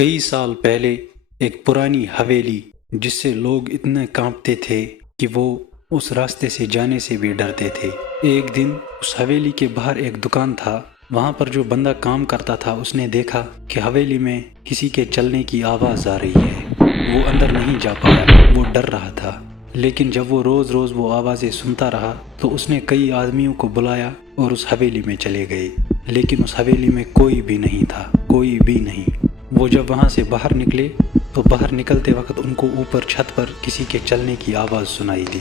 کئی سال پہلے ایک پرانی حویلی جس سے لوگ اتنے کانپتے تھے کہ وہ اس راستے سے جانے سے بھی ڈرتے تھے۔ ایک دن اس حویلی کے باہر ایک دکان تھا۔ وہاں پر جو بندہ کام کرتا تھا اس نے دیکھا کہ حویلی میں کسی کے چلنے کی آواز آ رہی ہے۔ وہ اندر نہیں جا پایا، وہ ڈر رہا تھا۔ لیکن جب وہ روز وہ آوازیں سنتا رہا تو اس نے کئی آدمیوں کو بلایا اور اس حویلی میں چلے گئے، لیکن اس حویلی میں کوئی بھی نہیں تھا، کوئی بھی نہیں۔ وہ جب وہاں سے باہر نکلے تو باہر نکلتے وقت ان کو اوپر چھت پر کسی کے چلنے کی آواز سنائی دی۔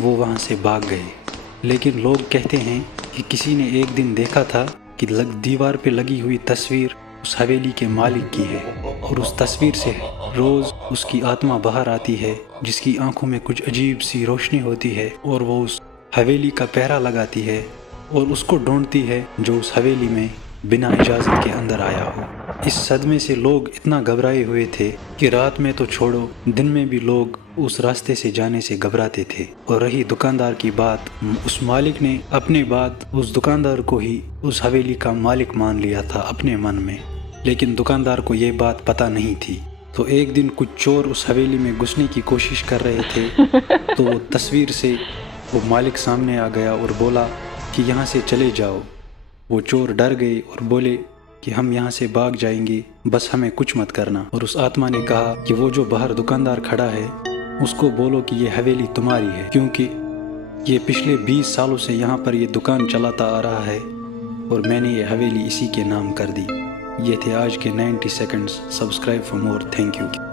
وہ وہاں سے بھاگ گئے، لیکن لوگ کہتے ہیں کہ کسی نے ایک دن دیکھا تھا کہ دیوار پہ لگی ہوئی تصویر اس حویلی کے مالک کی ہے، اور اس تصویر سے روز اس کی آتما باہر آتی ہے جس کی آنکھوں میں کچھ عجیب سی روشنی ہوتی ہے، اور وہ اس حویلی کا پہرا لگاتی ہے اور اس کو ڈھونڈتی ہے جو اس حویلی میں بنا اجازت کے اندر آیا ہو۔ اس صدمے سے لوگ اتنا گھبرائے ہوئے تھے کہ رات میں تو چھوڑو، دن میں بھی لوگ اس راستے سے جانے سے گھبراتے تھے۔ اور رہی دکاندار کی بات، اس مالک نے اپنے بعد اس دکاندار کو ہی اس حویلی کا مالک مان لیا تھا اپنے من میں، لیکن دکاندار کو یہ بات پتہ نہیں تھی۔ تو ایک دن کچھ چور اس حویلی میں گھسنے کی کوشش کر رہے تھے، تو وہ تصویر سے وہ مالک سامنے آ گیا اور بولا کہ یہاں سے چلے جاؤ۔ وہ چور ڈر گئے اور بولے کہ ہم یہاں سے بھاگ جائیں گے، بس ہمیں کچھ مت کرنا۔ اور اس آتما نے کہا کہ وہ جو باہر دکاندار کھڑا ہے اس کو بولو کہ یہ حویلی تمہاری ہے، کیونکہ یہ پچھلے 20 سالوں سے یہاں پر یہ دکان چلاتا آ رہا ہے اور میں نے یہ حویلی اسی کے نام کر دی۔ یہ تھے آج کے 90 seconds. Subscribe for more. Thank you.